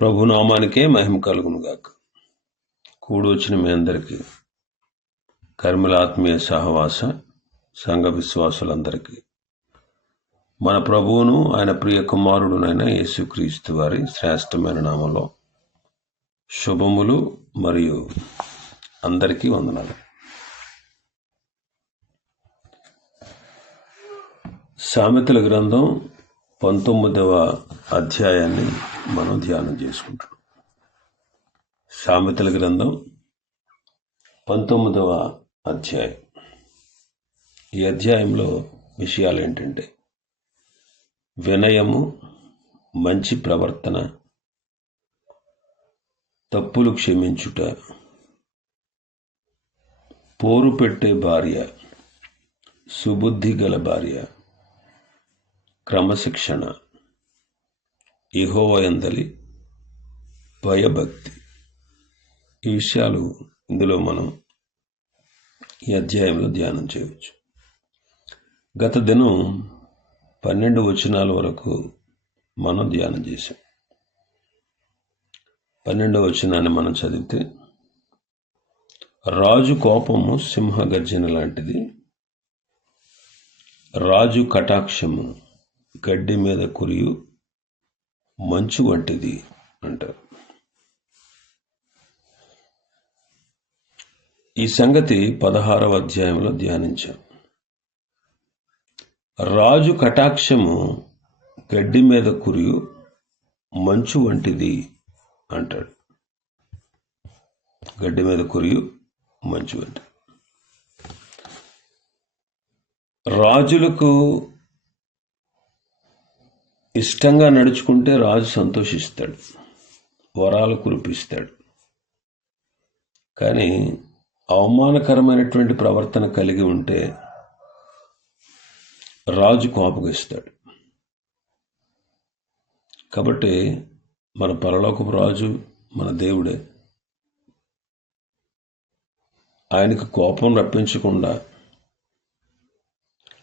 ప్రభునామానికే మహిమ కలుగునుగాక. గాక వచ్చిన మీ అందరికీ కర్మల ఆత్మీయ సహవాస సంఘ విశ్వాసులందరికీ మన ప్రభువును ఆయన ప్రియ కుమారుడునైన యేసుక్రీస్తు వారి శ్రేష్టమైన నామంలో శుభములు మరియు అందరికీ వందనాలు. సామెతల గ్రంథం పంతొమ్మిదవ అధ్యాయాన్ని మనం ధ్యానం చేసుకుంటున్నాం. సామెతల గ్రంథం పంతొమ్మిదవ అధ్యాయం. ఈ అధ్యాయంలో విషయాలు ఏంటంటే వినయము మంచి ప్రవర్తన తప్పులు క్షమించుట పోరు పెట్టే భార్య సుబుద్ధి గల భార్య క్రమశిక్షణ. ఇహోవయందలి భయభక్తి. ఈ విషయాలు ఇందులో మనం ఈ అధ్యాయంలో ధ్యానం చేయవచ్చు. గత దినం పన్నెండు వచనాల వరకు మనం ధ్యానం చేసాం పన్నెండవ వచనాన్ని మనం చదివితే రాజు కోపము సింహ గర్జన లాంటిది రాజు కటాక్షము గడ్డి మీద కురియు మంచు వంటిది అంటారు. ఈ సంగతి పదహారవ అధ్యాయంలో ధ్యానించాం. రాజు కటాక్షము గడ్డి మీద కురియు మంచు వంటిది అంటాడు. గడ్డి మీద కురియు మంచు వంటి రాజులకు ఇష్టంగా నడుచుకుంటే రాజు సంతోషిస్తాడు. వరాలు కురిపిస్తాడు. కానీ అవమానకరమైనటువంటి ప్రవర్తన కలిగి ఉంటే రాజు కోపగిస్తాడు. కాబట్టి మన పరలోకపు రాజు మన దేవుడే ఆయనకు కోపం రప్పించకుండా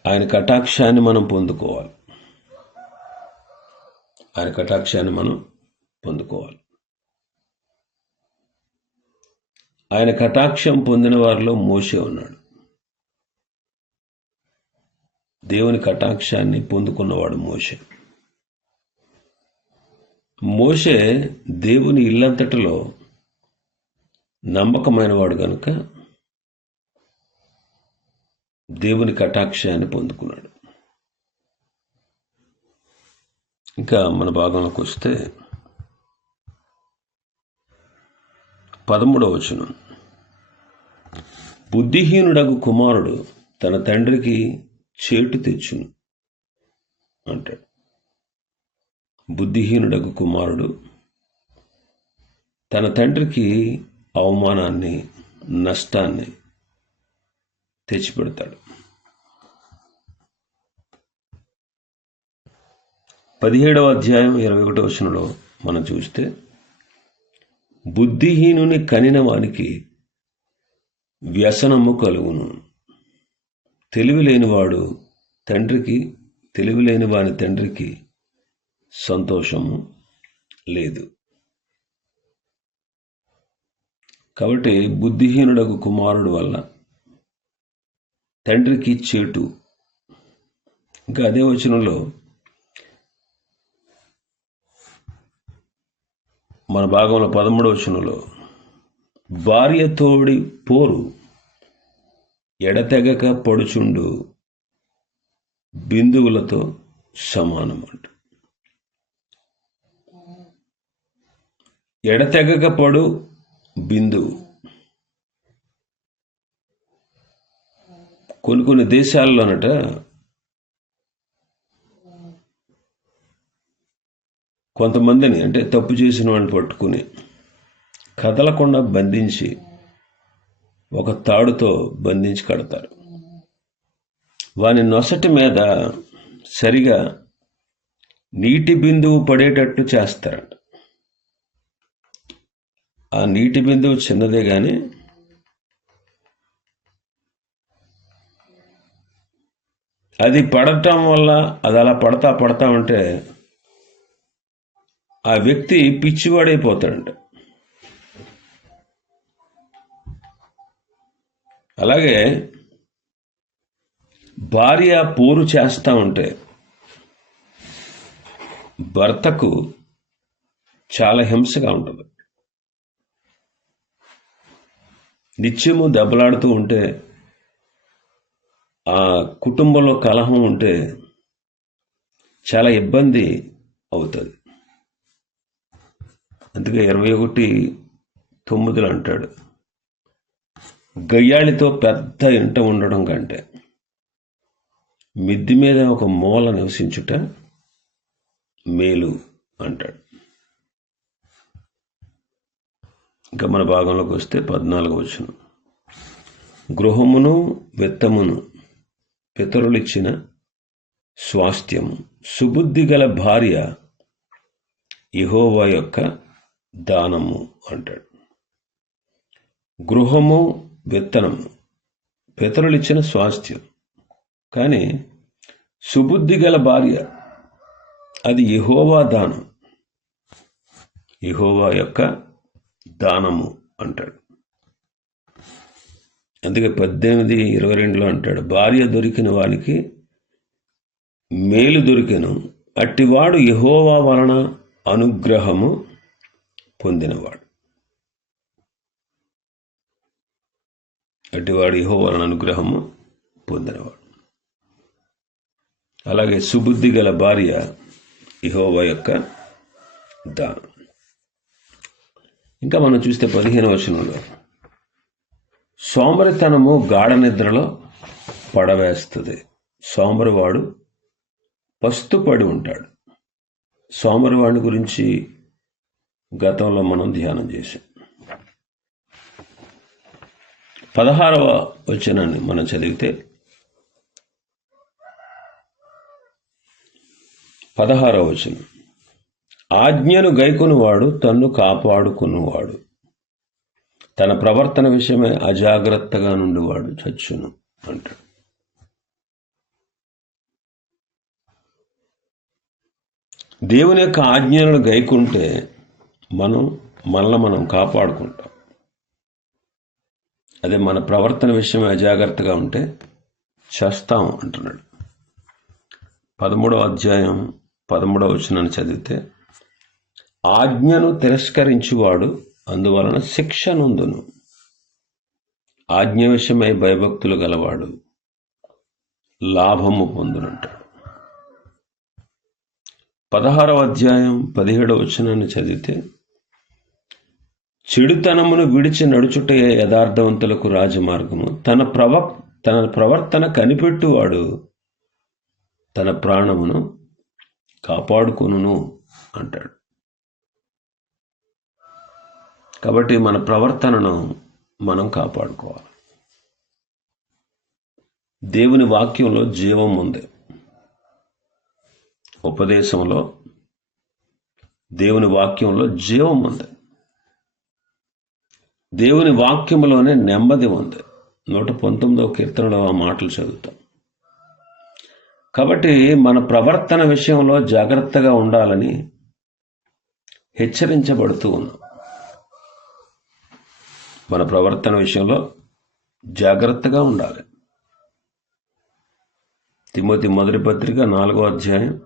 ఆయన కటాక్షాన్ని మనం పొందుకోవాలి. ఆయన కటాక్షాన్ని మనం పొందుకోవాలి. ఆయన కటాక్షం పొందిన వారిలో మోసే ఉన్నాడు. దేవుని కటాక్షాన్ని పొందుకున్నవాడు మోసే మోసే దేవుని ఇల్లంతటిలో నమ్మకమైనవాడు కనుక దేవుని కటాక్షాన్ని పొందుకున్నాడు. ఇంకా మన భాగంలోకి వస్తే పదమూడవ వచనం. బుద్ధిహీనుడగు కుమారుడు తన తండ్రికి చేటు తెచ్చును అంటాడు. బుద్ధిహీనుడగు కుమారుడు తన తండ్రికి అవమానాన్ని నష్టాన్ని తెచ్చిపెడతాడు. పదిహేడవ అధ్యాయం ఇరవై ఒకటో వచనంలో మనం చూస్తే బుద్ధిహీనుని కనిన వానికి వ్యసనము కలుగును. తెలివి లేనివాడు తండ్రికి తెలివి లేని వాని తండ్రికి సంతోషము లేదు. కాబట్టి బుద్ధిహీనుడకు కుమారుడు వల్ల తండ్రికి చేటు. ఇంకా అదే వచనంలో మన భాగంలో పదమూడవచనంలో భార్య తోడి పోరు ఎడతెగక పడుచుండు బిందువులతో సమానమంట. ఎడతెగక పడు బిందువు కొన్ని కొన్ని దేశాల్లోనట కొంతమందిని అంటే తప్పు చేసిన వాడిని పట్టుకుని కదలకుండా బంధించి ఒక తాడుతో బంధించి కడతారు. వాని నొసటి మీద సరిగా నీటి బిందువు పడేటట్టు చేస్తారట. ఆ నీటి బిందువు చిన్నదే కానీ అది పడటం వల్ల అది అలా పడతా పడతా ఉంటే ఆ వ్యక్తి పిచ్చివాడైపోతాడంట. అలాగే భార్య పోరు చేస్తూ ఉంటే భర్తకు చాలా హింసగా ఉంటుంది. నిత్యము దెబ్బలాడుతూ ఉంటే ఆ కుటుంబంలో కలహం ఉంటే చాలా ఇబ్బంది అవుతుంది. అందుకే ఇరవై ఒకటి తొమ్మిదిలో అంటాడు. గయ్యాళితో పెద్ద ఇంట ఉండడం కంటే మిద్ది మీద ఒక మూల నివసించుట మేలు అంటాడు. ఇంకా మన భాగంలోకి వస్తే పద్నాలుగు వచ్చును గృహమును విత్తమును పితరులిచ్చిన స్వాస్థ్యము. సుబుద్ధి గల భార్య ఇహోవా యొక్క దానము అంటాడు. గృహము విత్తనము. పితరులిచ్చిన స్వాస్థ్యం. కానీ సుబుద్ధి గల భార్య అది ఇహోవా దానం. ఇహోవా యొక్క దానము అంటాడు. అందుకే పద్దెనిమిది ఇరవై రెండులో అంటాడు భార్య దొరికిన వానికి మేలు దొరికెను. అట్టివాడు యహోవా వలన అనుగ్రహము పొందినవాడు. అటువాడు యహో వలన అనుగ్రహము పొందినవాడు. అలాగే సుబుద్ధి గల భార్య ఇహోవా యొక్క దానం. ఇంకా మనం చూస్తే పదిహేను వచనంలో సోమరితనము గాఢ నిద్రలో పడవేస్తుంది. సోమరివాడు పస్తుపడి ఉంటాడు. సోమరివాడి గురించి గతంలో మనం ధ్యానం చేసాం పదహారవ వచనాన్ని మనం చదివితే పదహారవ వచనం ఆజ్ఞను గైకొనువాడు తన్ను కాపాడుకున్నవాడు తన ప్రవర్తన విషయమై అజాగ్రత్తగా నుండివాడు చచ్చును అంటాడు. దేవుని యొక్క ఆజ్ఞలను గైకుంటే మనం మనల్ని మనం కాపాడుకుంటాం. అదే మన ప్రవర్తన విషయమై అజాగ్రత్తగా ఉంటే చేస్తాం అంటున్నాడు. పదమూడవ అధ్యాయం పదమూడవ వచనాన్ని చదివితే ఆజ్ఞను తిరస్కరించువాడు అందువలన శిక్ష నొందును. ఆజ్ఞ విషయమై భయభక్తులు గలవాడు లాభము పొందునంటాడు. పదహారవ అధ్యాయం పదిహేడవ వచనాన్ని చదివితే చెడుతనమును విడిచి నడుచుటే యథార్థవంతులకు రాజమార్గము? తన ప్రవ తన ప్రవర్తన కనిపెట్టువాడు తన ప్రాణమును కాపాడుకును అంటాడు. కాబట్టి మన ప్రవర్తనను మనం కాపాడుకోవాలి. దేవుని వాక్యంలో జీవం ఉంది. ఉపదేశంలో దేవుని వాక్యంలో జీవం ఉంది. దేవుని వాక్యంలోనే నెమ్మది ఉంది. నూట పంతొమ్మిదవ కీర్తనలో ఆ మాటలు చదువుతాం. కాబట్టి మన ప్రవర్తన విషయంలో జాగ్రత్తగా ఉండాలని హెచ్చరించబడుతూ ఉన్నాం. మన ప్రవర్తన విషయంలో జాగ్రత్తగా ఉండాలి. తిమ్మతి మొదటి పత్రిక నాలుగో అధ్యాయం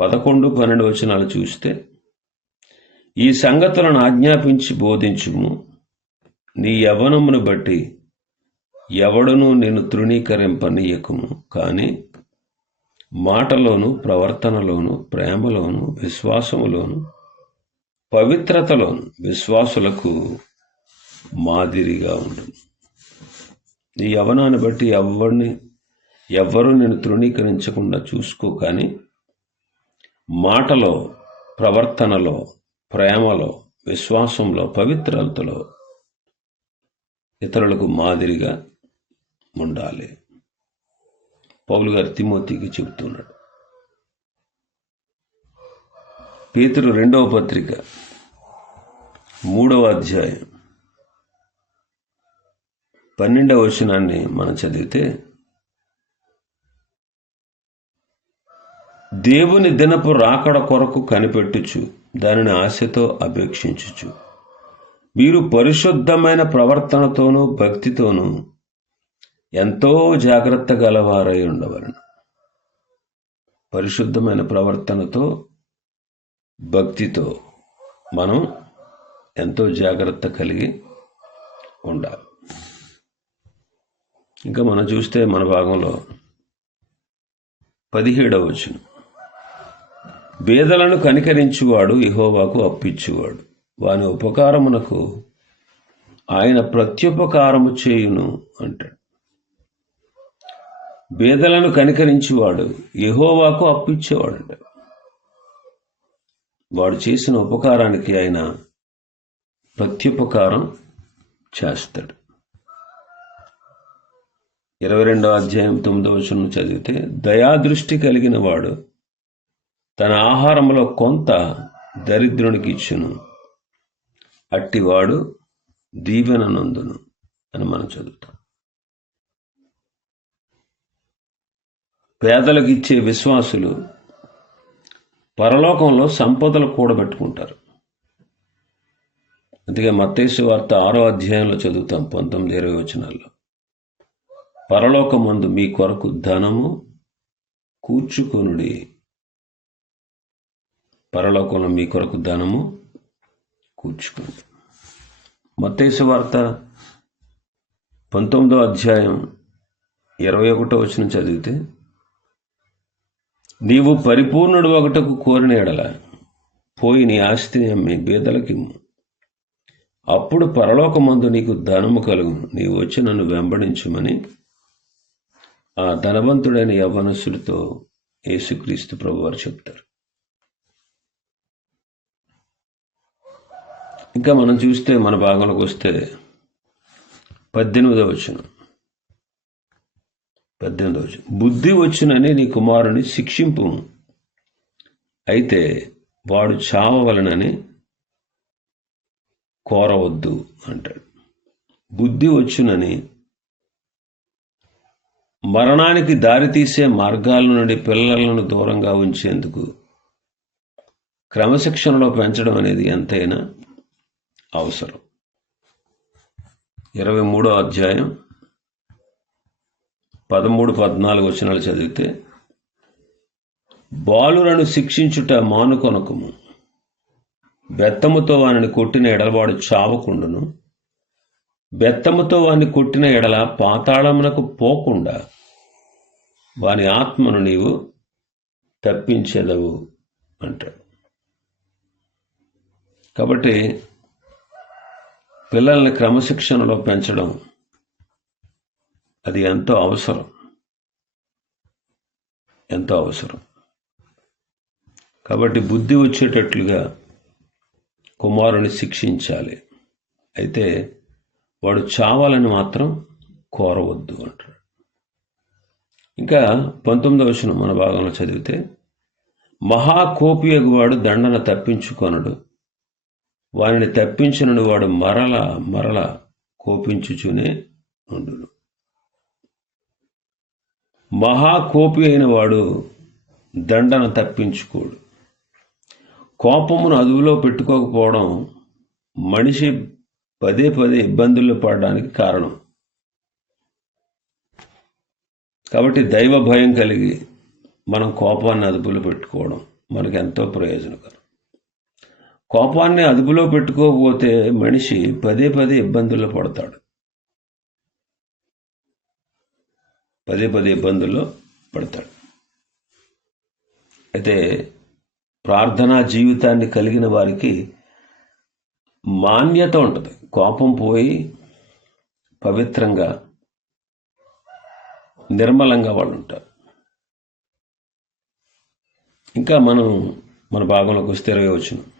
పదకొండు పన్నెండు వచనాలు చూస్తే ఈ సంగతులను ఆజ్ఞాపించి బోధించుము. నీ యవనమును బట్టి ఎవడును నేను తృణీకరింపనీయకుము. కానీ మాటలోను ప్రవర్తనలోను ప్రేమలోను విశ్వాసములోను పవిత్రతలోను విశ్వాసులకు మాదిరిగా ఉండు. నీ యవనాన్ని బట్టి ఎవరిని ఎవ్వరూ నేను తృణీకరించకుండా చూసుకో. కానీ మాటలో ప్రవర్తనలో ప్రేమలో విశ్వాసంలో పవిత్రతలో ఇతరులకు మాదిరిగా ఉండాలి. పౌలు గారు తిమోతికి చెబుతున్నాడు. పేతురు రెండవ పత్రిక మూడవ అధ్యాయం పన్నెండవ వచనాన్ని మనం చదివితే దేవుని దినపు రాకడ కొరకు కనిపెట్టుచు దానిని ఆశతో అపేక్షించుచు. మీరు పరిశుద్ధమైన ప్రవర్తనతోనూ భక్తితోనూ ఎంతో జాగ్రత్త గలవారై ఉండవలను. పరిశుద్ధమైన ప్రవర్తనతో భక్తితో మనం ఎంతో జాగ్రత్త కలిగి ఉండాలి. ఇంకా మనం చూస్తే మన భాగంలో పదిహేడవ వచ్చిన బేదలను కనికరించువాడు ఇహోవాకు అప్పిచ్చువాడు. వాని ఉపకారమునకు ఆయన ప్రత్యుపకారము చేయును అంటాడు. బేదలను కనికరించువాడు యెహోవాకు అప్పిచ్చేవాడు వాడు చేసిన ఉపకారానికి ఆయన ప్రత్యుపకారం చేస్తాడు. ఇరవై రెండో అధ్యాయం తొమ్మిదో వచనం చదివితే దయాదృష్టి కలిగిన వాడు తన ఆహారంలో కొంత దరిద్రునికి ఇచ్చును. అట్టివాడు దీవెన నందును అని మనం చదువుతాం. పేదలకు ఇచ్చే విశ్వాసులు పరలోకంలో సంపదలు కూడబెట్టుకుంటారు. అందుకే మత్తేసు వార్త ఆరో అధ్యాయంలో చదువుతాం పంతొమ్మిది ఇరవై వచనాల్లో. పరలోకమందు మీ కొరకు ధనము కూర్చుకొనుడి. పరలోకంలో మీ కొరకు ధనము కూర్చుకోండి మత్తేసు వార్త పంతొమ్మిదో అధ్యాయం ఇరవై ఒకటో వచ్చిన చదివితే నీవు పరిపూర్ణుడు ఒకటకు కోరిన ఎడల పోయి నీ ఆస్తిని అమ్మి బీదలకిమ్ము అప్పుడు పరలోకమందు నీకు ధనము కలుగు నీవు వచ్చి నన్ను వెంబడించుమని ఆ ధనవంతుడైన యవ్వనస్సుడితో యేసుక్రీస్తు ప్రభువారు చెప్తారు. ఇంకా మనం చూస్తే మన భాగంలోకి వస్తే పద్దెనిమిదవ వచనం. పద్దెనిమిదవ వచనం. బుద్ధి వచ్చునని నీ కుమారుని శిక్షింపు అయితే వాడు చావవలనని కోరవద్దు అంటాడు. బుద్ధి వచ్చునని మరణానికి దారితీసే మార్గాల నుండి పిల్లలను దూరంగా ఉంచేందుకు క్రమశిక్షణలో పెంచడం అనేది ఎంతైనా అవసరం. ఇరవై మూడో అధ్యాయం పదమూడు పద్నాలుగు వచనాలు చదివితే బాలులను శిక్షించుట మానుకొనకము. బెత్తముతో వానిని కొట్టిన ఎడలవాడు చావకుండును. బెత్తముతో వాని కొట్టిన ఎడల పాతాళమునకు పోకుండా వాని ఆత్మను నీవు తప్పించేదవు అంటాడు. కాబట్టి పిల్లల్ని క్రమశిక్షణలో పెంచడం అది ఎంతో అవసరం. ఎంతో అవసరం. కాబట్టి బుద్ధి వచ్చేటట్లుగా కుమారుని శిక్షించాలి. అయితే వాడు చావాలని మాత్రం కోరవద్దు అంటాడు. ఇంకా పంతొమ్మిదవ వచనం మన భాగంలో చదివితే మహాకోపియగువాడు దండన తప్పించుకొనడు. వారిని తప్పించినను వాడు మరల మరల కోపించుచునే ఉండును. మహాకోపి అయిన వాడు దండను తప్పించుకోడు. కోపమును అదుపులో పెట్టుకోకపోవడం మనిషి పదే పదే ఇబ్బందుల్లో పడడానికి కారణం. కాబట్టి దైవ భయం కలిగి మనం కోపాన్ని అదుపులో పెట్టుకోవడం మనకు ఎంతో ప్రయోజనకరం. కోపాన్ని అదుపులో పెట్టుకోకపోతే మనిషి పదే పదే ఇబ్బందుల్లో పడతాడు. పదే పదే ఇబ్బందుల్లో పడతాడు. అయితే ప్రార్థనా జీవితాన్ని కలిగిన వారికి మాన్యత ఉంటుంది. కోపం పోయి పవిత్రంగా నిర్మలంగా వాళ్ళు ఉంటారు. ఇంకా మనం మన భాగంలోకి వస్తే ఇరవై వచ్చినాం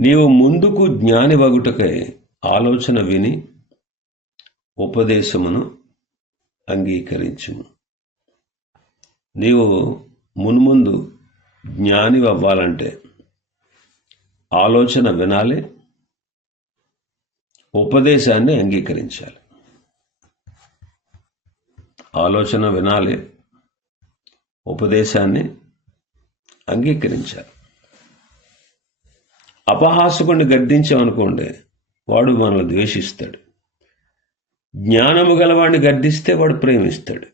నీవు ముందుకు జ్ఞానివగుటకై ఆలోచన విని ఉపదేశమును అంగీకరించుము. నీవు మున్ముందు జ్ఞానివ్వాలంటే ఆలోచన వినాలి ఉపదేశాన్ని అంగీకరించాలి. ఆలోచన వినాలి ఉపదేశాన్ని అంగీకరించాలి. అపహాసకుని గర్దించామనుకోండి వాడు మనల్ని ద్వేషిస్తాడు. జ్ఞానము గలవాడిని గర్దిస్తే వాడు ప్రేమిస్తాడు.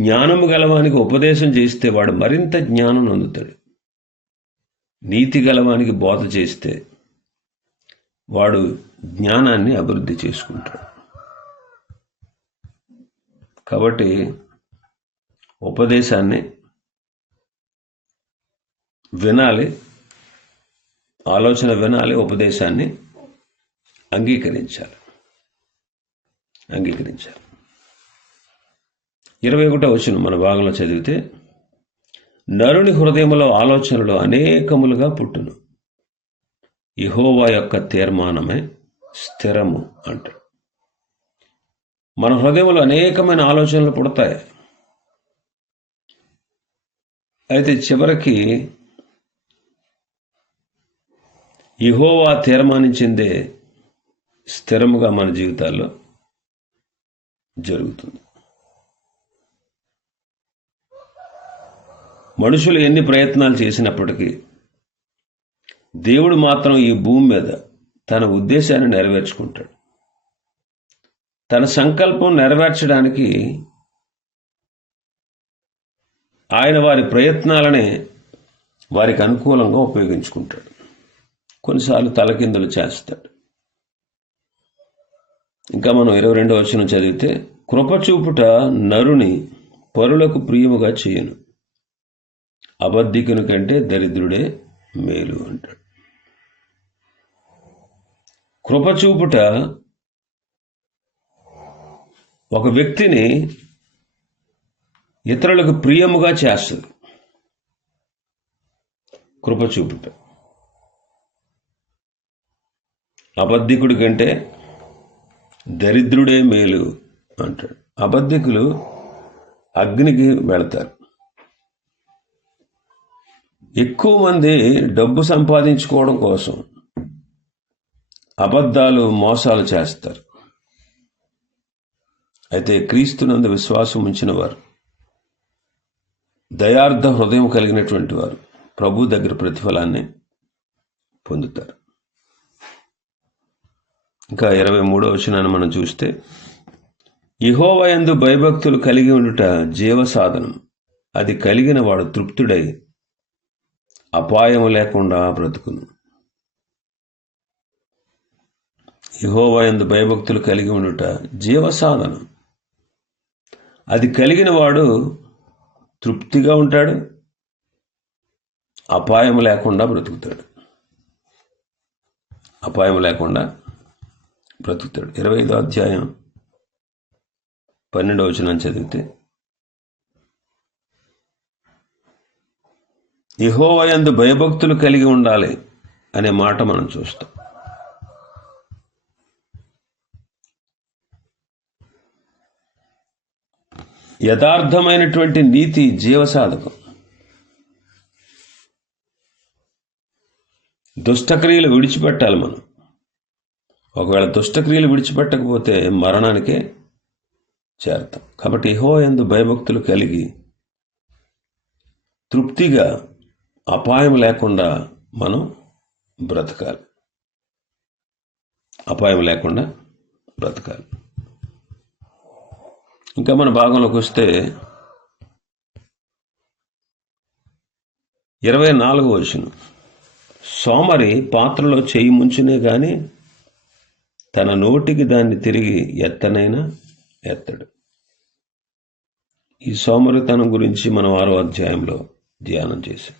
జ్ఞానము గలవానికి ఉపదేశం చేస్తే వాడు మరింత జ్ఞానం అందుతాడు నీతి గలవానికి బోధ చేస్తే వాడు జ్ఞానాన్ని అభివృద్ధి చేసుకుంటాడు. కాబట్టి ఉపదేశాన్ని వినాలి ఆలోచన వినాలి ఉపదేశాన్ని అంగీకరించాలి. అంగీకరించాలి. ఇరవై ఒకటో వచ్చిన మన భాగంలో చదివితే నరుని హృదయంలో ఆలోచనలు అనేకములుగా పుట్టును. ఇహోవా యొక్క తీర్మానమే స్థిరము అంటారు మన హృదయంలో అనేకమైన ఆలోచనలు పుడతాయి. అయితే చివరికి ఇహోవా తీర్మానించిందే స్థిరముగా మన జీవితాల్లో జరుగుతుంది. మనుషులు ఎన్ని ప్రయత్నాలు చేసినప్పటికీ దేవుడు మాత్రం ఈ భూమి మీద తన ఉద్దేశాన్ని నెరవేర్చుకుంటాడు. తన సంకల్పం నెరవేర్చడానికి ఆయన వారి ప్రయత్నాలనే వారికి అనుకూలంగా ఉపయోగించుకుంటాడు. కొన్నిసార్లు తలకిందులు చేస్తాడు. ఇంకా మనం ఇరవై రెండవ వచనం చదివితే కృపచూపుట నరుని పరులకు ప్రియముగా చేయను. అబద్ధికుని కంటే దరిద్రుడే మేలు అంటాడు. కృపచూపుట ఒక వ్యక్తిని ఇతరులకు ప్రియముగా చేస్తుంది. కృపచూపుట. అబద్ధికుడి కంటే దరిద్రుడే మేలు అంటాడు. అబద్ధికులు అగ్నికి వెళతారు. ఎక్కువ మంది డబ్బు సంపాదించుకోవడం కోసం అబద్ధాలు మోసాలు చేస్తారు. అయితే క్రీస్తునందు విశ్వాసం ఉంచిన వారు దయార్థ హృదయం కలిగినటువంటి వారు ప్రభు దగ్గర ప్రతిఫలాన్ని పొందుతారు. ఇంకా ఇరవై మూడో వచనాన్ని మనం చూస్తే ఇహోవయందు భయభక్తులు కలిగి ఉండుట జీవ సాధనం అది కలిగిన వాడు తృప్తుడై అపాయము లేకుండా బ్రతుకును. ఇహోవయందు భయభక్తులు కలిగి ఉండుట జీవ సాధనం అది కలిగిన వాడు తృప్తిగా ఉంటాడు అపాయం లేకుండా బ్రతుకుతాడు. అపాయం లేకుండా బ్రతుకుతాడు. ఇరవై ఐదో అధ్యాయం పన్నెండవ వచనం చదివితే ఇహోవయందు భయభక్తులు కలిగి ఉండాలి అనే మాట మనం చూస్తాం. యథార్థమైనటువంటి నీతి జీవసాధకం. దుష్టక్రియలు విడిచిపెట్టాలి మనం. ఒకవేళ దుష్టక్రియలు విడిచిపెట్టకపోతే మరణానికే చేరతాం. కాబట్టి ఇహో ఎందు భయభక్తులు కలిగి తృప్తిగా అపాయం లేకుండా మనం బ్రతకాలి. అపాయం లేకుండా బ్రతకాలి. ఇంకా మన భాగంలోకి వస్తే ఇరవై నాలుగో వచ్చిన సోమరి పాత్రలో చేయి ముంచునే కానీ తన నోటికి దాన్ని తిరిగి ఎత్తనైనా ఎత్తడు. ఈ సోమరితనం గురించి మనం ఆరో అధ్యాయంలో ధ్యానం చేశాం.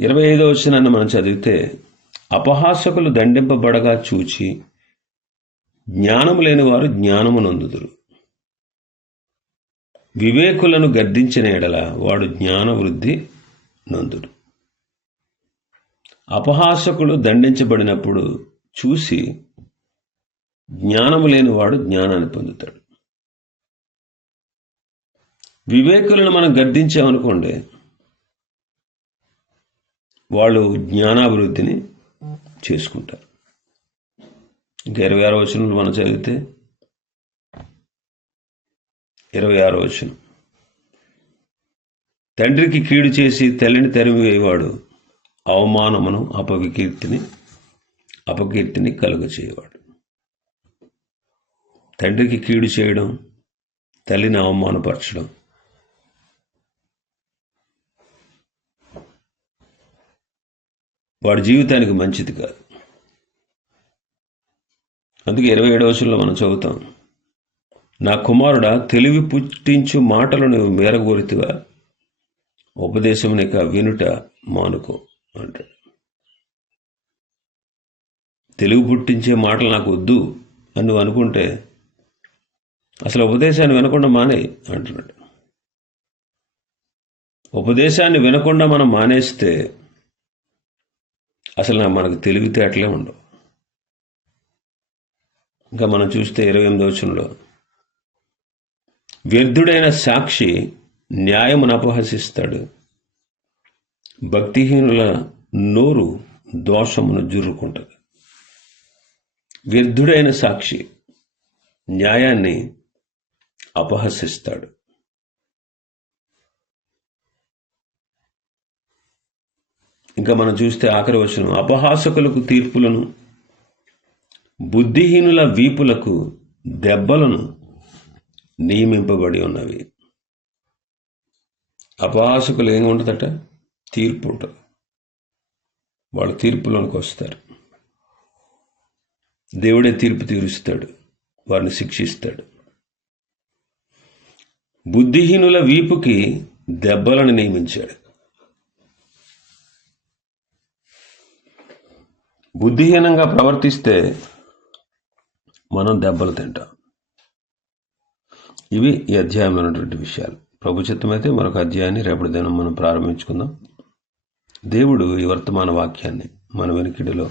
ఇరవై ఐదో వచ్చినాన్ని మనం చదివితే అపహాసకులు దండింపబడగా చూచి జ్ఞానము లేని వారు జ్ఞానము నందుదురు. వివేకులను గద్దించిన ఎడల వాడు జ్ఞాన వృద్ధి నందుడు. అపహాసకుడు దండించబడినప్పుడు చూసి జ్ఞానము లేనివాడు జ్ఞానాన్ని పొందుతాడు. వివేకులను మనం గద్దించామనుకోండి వాళ్ళు జ్ఞానాభివృద్ధిని చేసుకుంటారు. ఇంకా ఇరవై ఆరు వచనంలో మనం చదివితే ఇరవై ఆరో వచనం. తండ్రికి కీడు చేసి తల్లిని తరిమివేయవాడు అవమానమును అపవికీర్తిని అపకీర్తిని కలుగ చేయవాడు తండ్రికి కీడు చేయడం తల్లిని అవమానపరచడం. వాడి జీవితానికి మంచిది కాదు. అందుకే ఇరవై ఏడవ మనం చదువుతాం నా కుమారుడా తెలివి పుట్టించు మాటలు నువ్వు మేరగోరితివా ఉపదేశం నీక వినుట మానుకో అంటాడు. తెలుగు పుట్టించే మాటలు నాకు వద్దు అని నువ్వు అనుకుంటే అసలు ఉపదేశాన్ని వినకుండా మానే అంటున్నాడు. ఉపదేశాన్ని వినకుండా మనం మానేస్తే అసలు నా మనకు తెలివితేటలే ఉండవు. ఇంకా మనం చూస్తే ఇరవై ఎనిమిది వచ్చంలో వ్యర్థుడైన సాక్షి న్యాయమును అపహసిస్తాడు. భక్తిహీనుల నోరు దోషమును జుర్రుకుంటుంది. వ్యర్థుడైన సాక్షి న్యాయాన్ని అపహసిస్తాడు. ఇంకా మనం చూస్తే ఆఖరి వచనం అపహాసకులకు తీర్పులను బుద్ధిహీనుల వీపులకు దెబ్బలను నియమింపబడి ఉన్నవి. అపహాసకులు ఏమి ఉంటుందట? తీర్పు ఉంటుంది. వాళ్ళు తీర్పులోనికి వస్తారు. దేవుడే తీర్పు తీరుస్తాడు. వారిని శిక్షిస్తాడు. బుద్ధిహీనుల వీపుకి దెబ్బలను నియమించాడు. బుద్ధిహీనంగా ప్రవర్తిస్తే మనం దెబ్బలు తింటాం. ఇవి ఈ అధ్యాయంలో ఉన్నటువంటి విషయాలు. ప్రభుత్వం అయితే మరొక అధ్యాయాన్ని రేపటి దినం మనం ప్రారంభించుకుందాం. దేవుడు ఈ వర్తమాన వాక్యాన్ని మన వెనుకిడిలో